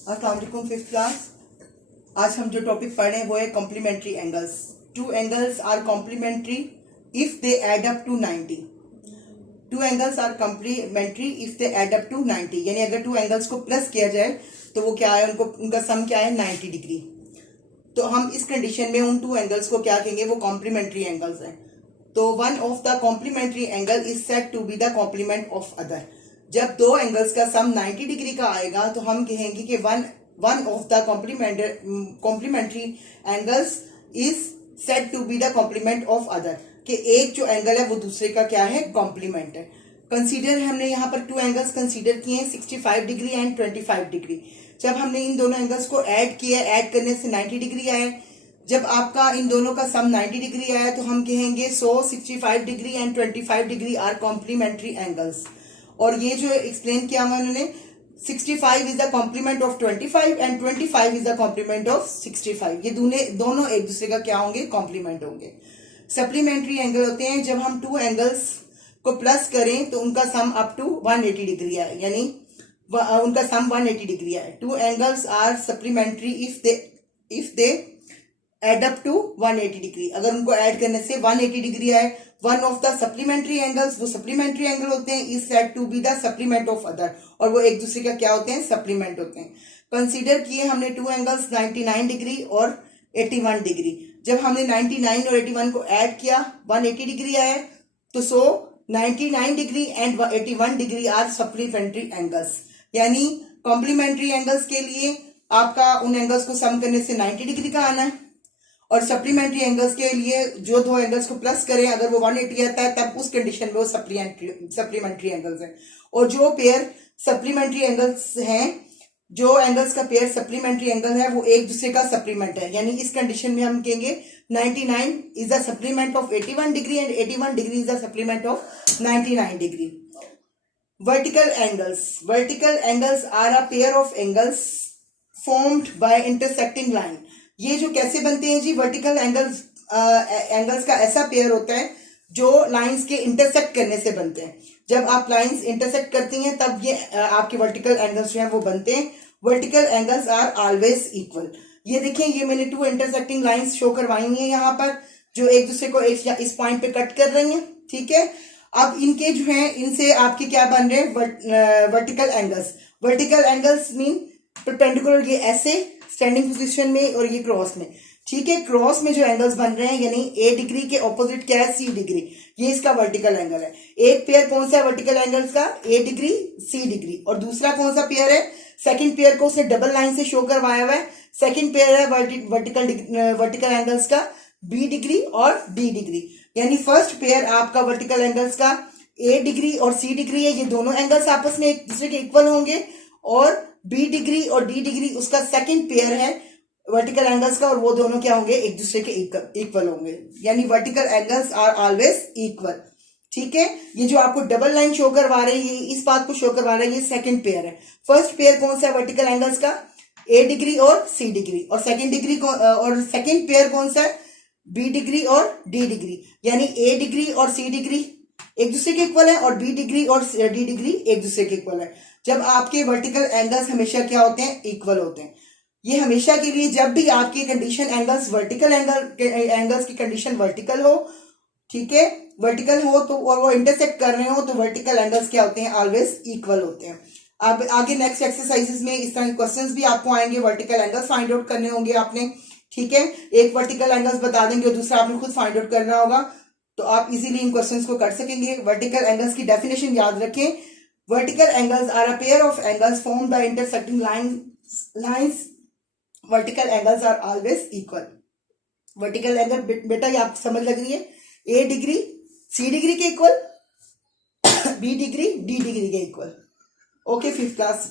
अस्सलाम वालेकुम fifth class. आज हम जो टॉपिक पढ़ रहे हैं वो है complementary angles. Two angles are complementary if they add up to 90। Two angles are complementary if they add up to 90, यानी अगर टू एंगल्स को प्लस किया जाए तो वो क्या है, उनका सम क्या है, 90 डिग्री। तो हम इस कंडीशन में उन टू एंगल्स को क्या कहेंगे, वो कॉम्प्लीमेंट्री एंगल्स हैं। तो one of the complementary angle is said to be the complement of other. जब दो एंगल्स का सम 90 डिग्री का आएगा तो हम कहेंगे कि one of the complementary angles is said to be the complement of other, कि एक जो एंगल है वो दूसरे का क्या है, कॉम्प्लीमेंट है। कंसीडर, हमने यहाँ पर टू एंगल्स कंसीडर किए हैं, 65 डिग्री एंड 25 डिग्री। जब हमने इन दोनों एंगल्स को ऐड किया, ऐड करने से 90 डिग्री आए। जब आपका इन दोनों का सम 90 डिग्री आया तो हम कहेंगे 65 degree and 25 degree are complementary angles. और ये जो एक्सप्लेन किया हुआ उन्होंने, 65 is the complement of 25 and 25 is the complement of 65। ये दोनों एक दूसरे का क्या होंगे, कॉम्प्लीमेंट होंगे। सप्लीमेंट्री एंगल होते हैं जब हम टू एंगल्स को प्लस करें तो उनका सम अप टू 180 डिग्री आए, यानी उनका सम 180 डिग्री आए। Two angles are supplementary if they add up to 180 degree. अगर उनको ऐड करने से 180 डिग्री आए, one of the supplementary angles, वो सप्लीमेंट्री एंगल होते हैं, is said to be the supplement of other, और वो एक दूसरे का क्या होते हैं, सप्लीमेंट होते हैं। कंसीडर किए हमने टू एंगल्स 99 डिग्री और 81 डिग्री। जब हमने 99 और 81 को ऐड किया 180 डिग्री आए, तो 99 degree and 81 degree are supplementary angles. यानी कॉम्प्लीमेंट्री एंगल्स के लिए आपका उन एंगल्स को सम करने से 90 डिग्री का आना है, और सप्लीमेंट्री एंगल्स के लिए जो दो एंगल्स को प्लस करें अगर वो 180 आता है तब उस कंडीशन में वो सप्लीमेंट्री एंगल्स हैं। और जो पेयर सप्लीमेंट्री एंगल्स हैं, जो एंगल्स का पेयर सप्लीमेंट्री एंगल है वो एक दूसरे का सप्लीमेंट है, यानी इस कंडीशन में हम कहेंगे 99 is the supplement of 81 degree and 81 degree is the supplement of 99 degree. Vertical angles are a pair of angles formed by intersecting line. ये जो कैसे बनते हैं जी, वर्टिकल एंगल्स का ऐसा पेयर होता है जो लाइंस के इंटरसेक्ट करने से बनते हैं। जब आप लाइंस इंटरसेक्ट करती हैं तब ये आपके वर्टिकल एंगल्स जो हैं वो बनते हैं। Vertical angles are always equal. ये देखें, ये मैंने टू इंटरसेक्टिंग लाइंस शो करवाई हैं यहाँ पर, जो एक दूसरे को इस पॉइंट पे कट कर रही हैं, ठीक है। अब इनके जो हैं, इनसे आपके क्या बन रहे हैं, vertical angles. Vertical angles mean perpendicular, ये ऐसे स्टैंडिंग पोजीशन में, और ये क्रॉस में, ठीक है। क्रॉस में जो एंगल्स बन रहे हैं, यानी ए डिग्री के ऑपोजिट क्या है, सी डिग्री, ये इसका वर्टिकल एंगल है। एक पेयर कौन सा है वर्टिकल एंगल्स का, ए डिग्री सी डिग्री। और दूसरा कौन सा पेयर है, सेकंड पेयर को उसने डबल लाइन से शो करवाया हुआ है। सेकंड पेयर है वर्टिकल एंगल्स का बी डिग्री और डी डिग्री। यानी फर्स्ट पेयर आपका वर्टिकल एंगल्स का ए डिग्री और सी डिग्री है, ये दोनों एंगल्स आपस में एक दूसरे के इक्वल होंगे। और बी डिग्री और डी डिग्री उसका सेकंड पेयर है वर्टिकल एंगल्स का, और वो दोनों क्या होंगे, एक दूसरे के इक्वल होंगे। यानी vertical angles are always equal, ठीक है। ये जो आपको डबल लाइन शो करवा रहे हैं, ये इस बात को शो करवा रहे हैं, ये सेकंड पेयर है। फर्स्ट पेयर कौन सा है वर्टिकल एंगल्स का, ए डिग्री और सी डिग्री। और सेकंड पेयर कौन सा है, बी डिग्री और डी डिग्री। यानी ए डिग्री और सी डिग्री एक दूसरे के इक्वल है, और बी डिग्री और डी डिग्री एक दूसरे के इक्वल है। जब आपके वर्टिकल एंगल्स हमेशा क्या होते हैं, इक्वल होते हैं। ये हमेशा के लिए, जब भी आपकी कंडीशन एंगल्स वर्टिकल एंगल्स की कंडीशन वर्टिकल हो, ठीक है, वर्टिकल हो तो, और वो इंटरसेक्ट कर रहे हो, तो वर्टिकल एंगल्स क्या होते हैं, ऑलवेज इक्वल होते हैं। अब आगे नेक्स्ट एक्सरसाइजेस में इस तरह के क्वेश्चंस भी आपको आएंगे, वर्टिकल एंगल्स फाइंड आउट करने होंगे आपने, ठीक है। एक वर्टिकल एंगल्स बता देंगे और दूसरा आपने खुद फाइंड आउट करना होगा, तो आप इजीली इन क्वेश्चंस को कर सकेंगे। वर्टिकल एंगल्स की डेफिनेशन याद रखें, vertical angles are a pair of angles formed by intersecting lines. Vertical angles are always equal. Vertical angle बेटा ये आपको समझ लग रही है, ए डिग्री सी डिग्री के इक्वल, बी डिग्री डी डिग्री के इक्वल। Okay fifth class.